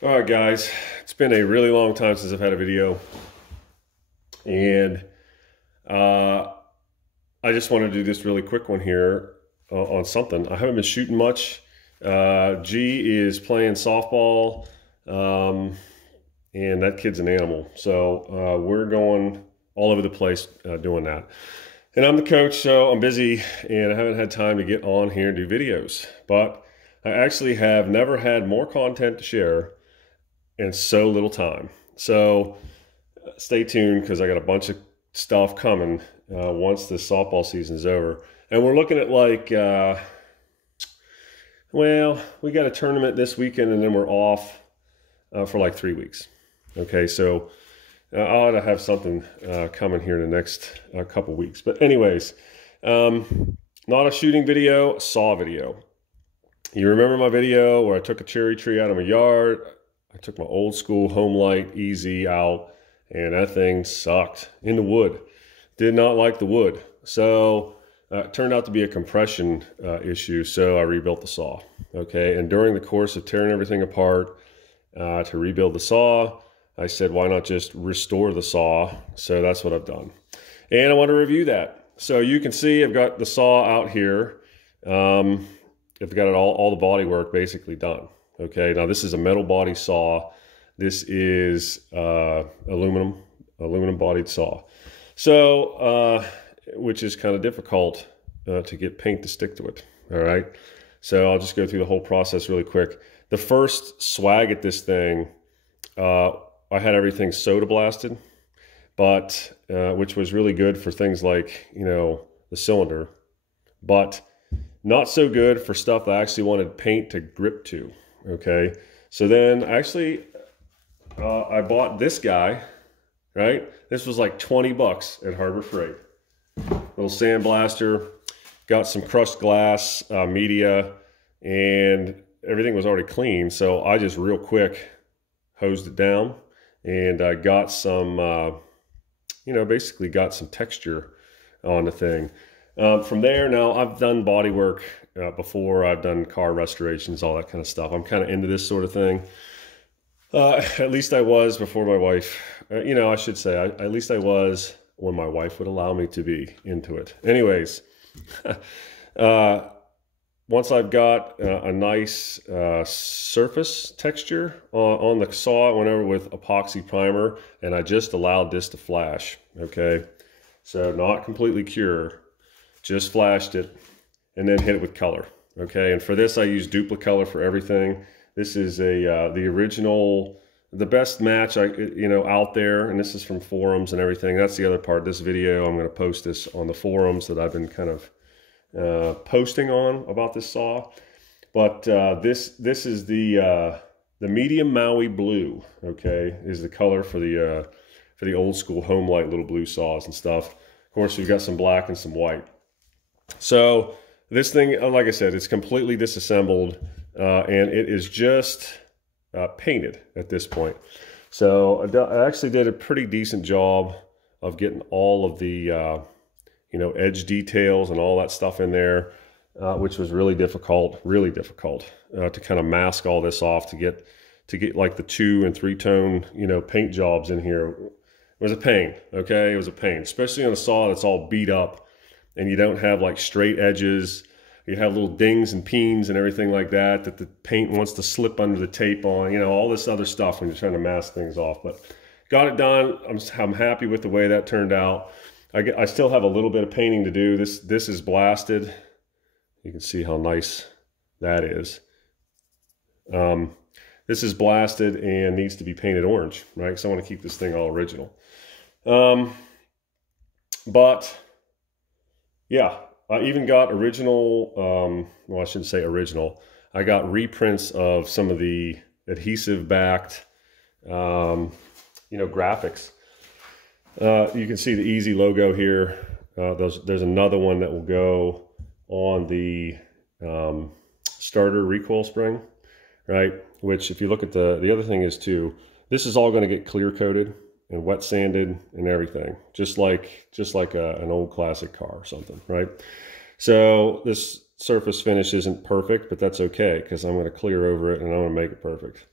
All right, guys, it's been a really long time since I've had a video, and uh, I just want to do this really quick one here on something. I haven't been shooting much. G is playing softball, and that kid's an animal. So we're going all over the place doing that. And I'm the coach, so I'm busy, and I haven't had time to get on here and do videos. But I actually have never had more content to share and so little time. So stay tuned because I got a bunch of stuff coming once this softball season is over. And we're looking at well, we got a tournament this weekend and then we're off for like 3 weeks. Okay, so I ought to have something coming here in the next couple weeks. But anyways, not a shooting video, saw video. You remember my video where I took a cherry tree out of my yard? I took my old school Homelite EZ out, and that thing sucked in the wood. Did not like the wood. So it turned out to be a compression issue, so I rebuilt the saw. Okay, and during the course of tearing everything apart to rebuild the saw, I said, why not just restore the saw? So that's what I've done. And I want to review that. So you can see I've got the saw out here. I've got it all the body work basically done. Okay, now this is a metal body saw. This is aluminum bodied saw. So, which is kind of difficult to get paint to stick to it. All right, so I'll just go through the whole process really quick. The first swag at this thing, I had everything soda blasted, but which was really good for things like, you know, the cylinder, but not so good for stuff that I actually wanted paint to grip to. Okay, so then actually I bought this guy, right? This was like 20 bucks at Harbor Freight. Little sandblaster, got some crushed glass media, and everything was already clean. So I just real quick hosed it down and I got some, basically got some texture on the thing. From there, now I've done body work before. I've done car restorations, all that kind of stuff. I'm kind of into this sort of thing. At least I was before my wife, I should say, at least I was when my wife would allow me to be into it. Anyways, once I've got a nice surface texture on the saw, I went over with epoxy primer and I just allowed this to flash, okay? So not completely cure. Just flashed it and then hit it with color. Okay, and for this I use Duplicolor for everything. This is the original, the best match out there, and this is from forums and everything. That's the other part. This video, I'm going to post this on the forums that I've been kind of posting on about this saw. But this is the medium Maui blue. Okay, is the color for the old school Homelite little blue saws and stuff. Of course, we've got some black and some white. So this thing, like I said, it's completely disassembled and it is just painted at this point. So I actually did a pretty decent job of getting all of the, edge details and all that stuff in there, which was really difficult to kind of mask all this off to get like the 2- and 3-tone, paint jobs in here. It was a pain, okay? It was a pain, especially on a saw that's all beat up and you don't have like straight edges. You have little dings and peens and everything like that the paint wants to slip under the tape on, all this other stuff when you're trying to mask things off. But got it done. I'm happy with the way that turned out. I still have a little bit of painting to do. This is blasted. You can see how nice that is. This is blasted and needs to be painted orange, right? Because I want to keep this thing all original. But yeah, I even got original, well, I shouldn't say original. I got reprints of some of the adhesive-backed, graphics. You can see the EZ logo here. There's another one that will go on the starter recoil spring, right? Which, if you look at the other thing is too, this is all going to get clear coated and wet sanded and everything, just like an old classic car or something, right? So this surface finish isn't perfect, but that's okay because I'm going to clear over it and I'm going to make it perfect.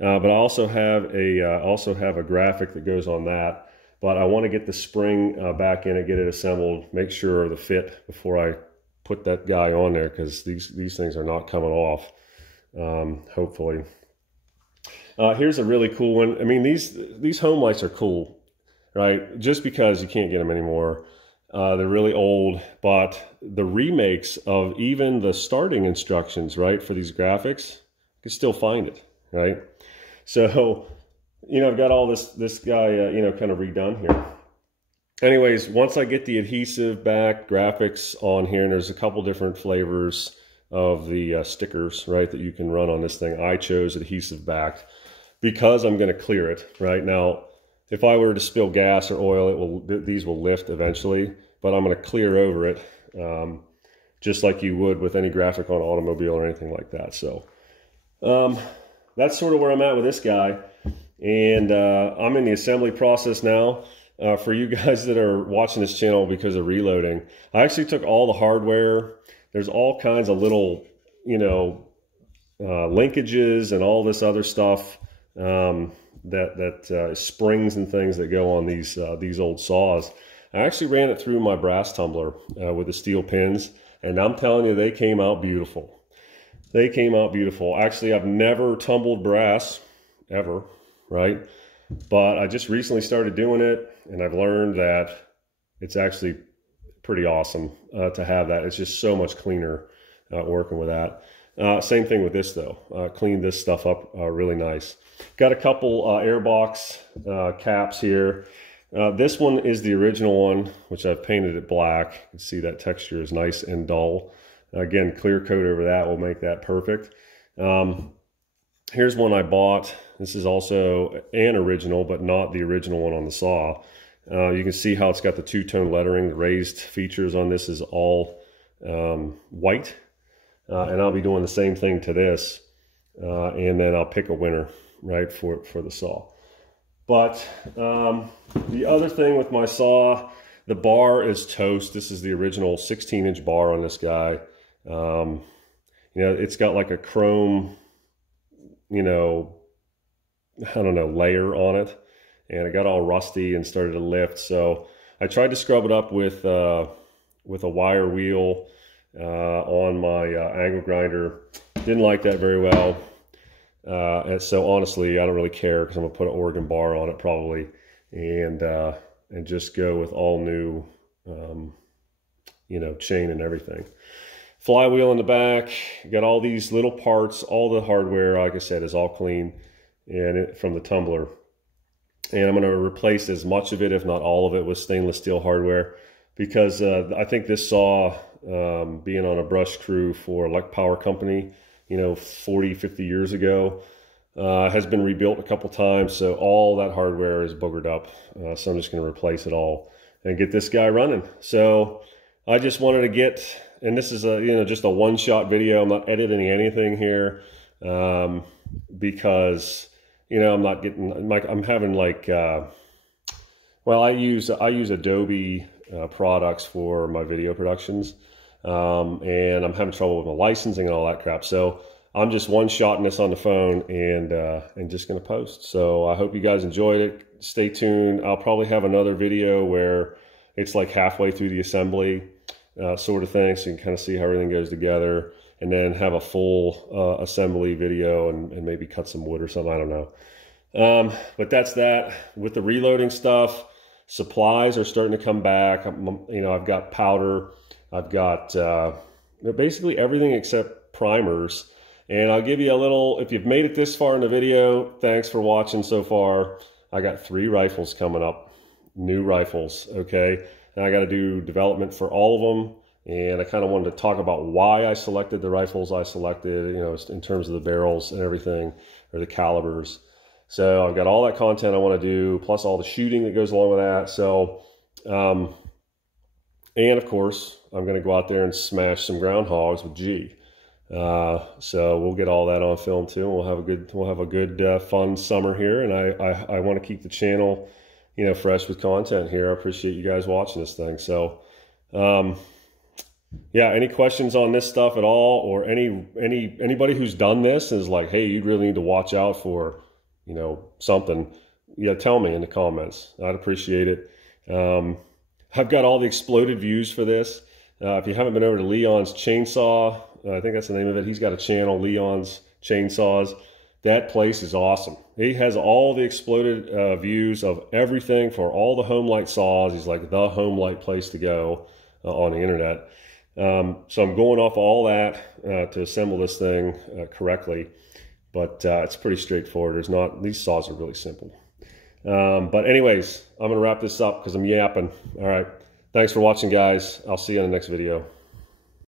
But I also have a graphic that goes on that. But I want to get the spring back in it, get it assembled, make sure of the fit before I put that guy on there, because these things are not coming off, hopefully. Here's a really cool one. I mean, these Homelites are cool, right? Just because you can't get them anymore. They're really old, but the remakes of even the starting instructions, right, for these graphics, you can still find it, right? So, you know, I've got all this guy, you know, kind of redone here. Anyways, once I get the adhesive back, graphics on here, and there's a couple different flavors of the stickers, right, that you can run on this thing. I chose adhesive back because I'm going to clear it, right? Now, if I were to spill gas or oil, these will lift eventually, but I'm going to clear over it, just like you would with any graphic on an automobile or anything like that. So that's sort of where I'm at with this guy. And I'm in the assembly process now. For you guys that are watching this channel because of reloading, I actually took all the hardware. There's all kinds of little, you know, linkages and all this other stuff, springs and things that go on these old saws. I actually ran it through my brass tumbler with the steel pins, and I'm telling you, they came out beautiful. They came out beautiful. Actually, I've never tumbled brass ever, right? But I just recently started doing it, and I've learned that it's actually pretty awesome to have that. It's just so much cleaner working with that. Same thing with this though. Cleaned this stuff up really nice. Got a couple airbox caps here. This one is the original one, which I've painted it black. You can see that texture is nice and dull. Again, clear coat over that will make that perfect. Here's one I bought. This is also an original, but not the original one on the saw. You can see how it's got the two-tone lettering. The raised features on this is all white. And I'll be doing the same thing to this. And then I'll pick a winner, right, for the saw. But the other thing with my saw, the bar is toast. This is the original 16-inch bar on this guy. You know, it's got like a chrome, you know, I don't know, layer on it. And it got all rusty and started to lift. So I tried to scrub it up with a wire wheel on my angle grinder. Didn't like that very well. And so honestly, I don't really care, because I'm gonna put an Oregon bar on it probably, and just go with all new, you know, chain and everything. Flywheel in the back. Got all these little parts. All the hardware, like I said, is all clean and from the tumbler. And I'm going to replace as much of it, if not all of it, with stainless steel hardware, because I think this saw, being on a brush crew for Elect Power Company, you know, 40, 50 years ago, has been rebuilt a couple times. So all that hardware is boogered up. So I'm just going to replace it all and get this guy running. So I just wanted to get, and this is a, you know, just a one-shot video. I'm not editing anything here, because, you know, I'm not getting, like, I'm having like, well, I use Adobe products for my video productions, and I'm having trouble with my licensing and all that crap. So I'm just one-shotting this on the phone and just going to post. So I hope you guys enjoyed it. Stay tuned. I'll probably have another video where it's like halfway through the assembly sort of thing, so you can kind of see how everything goes together, and then have a full assembly video and maybe cut some wood or something. I don't know. But that's that. With the reloading stuff, supplies are starting to come back. You know, I've got powder. I've got basically everything except primers. And I'll give you a little, if you've made it this far in the video, thanks for watching so far. I got 3 rifles coming up, new rifles, okay? And I got to do development for all of them. And I kind of wanted to talk about why I selected the rifles I selected, you know, in terms of the barrels and everything, or the calibers. So I've got all that content I want to do, plus all the shooting that goes along with that. So, and of course, I'm going to go out there and smash some groundhogs with G. So we'll get all that on film too. And we'll have a good fun summer here. And I want to keep the channel, you know, fresh with content here. I appreciate you guys watching this thing. So, yeah, any questions on this stuff at all, or anybody who's done this is like, hey, you really need to watch out for you know, something, yeah, tell me in the comments. I'd appreciate it. I've got all the exploded views for this. If you haven't been over to Leon's Chainsaw, I think that's the name of it. He's got a channel, Leon's Chainsaws. That place is awesome. He has all the exploded views of everything for all the Homelite saws. He's like the Homelite place to go on the internet. So I'm going off all that to assemble this thing correctly. But it's pretty straightforward. These saws are really simple. But anyways, I'm going to wrap this up because I'm yapping. All right. Thanks for watching, guys. I'll see you in the next video.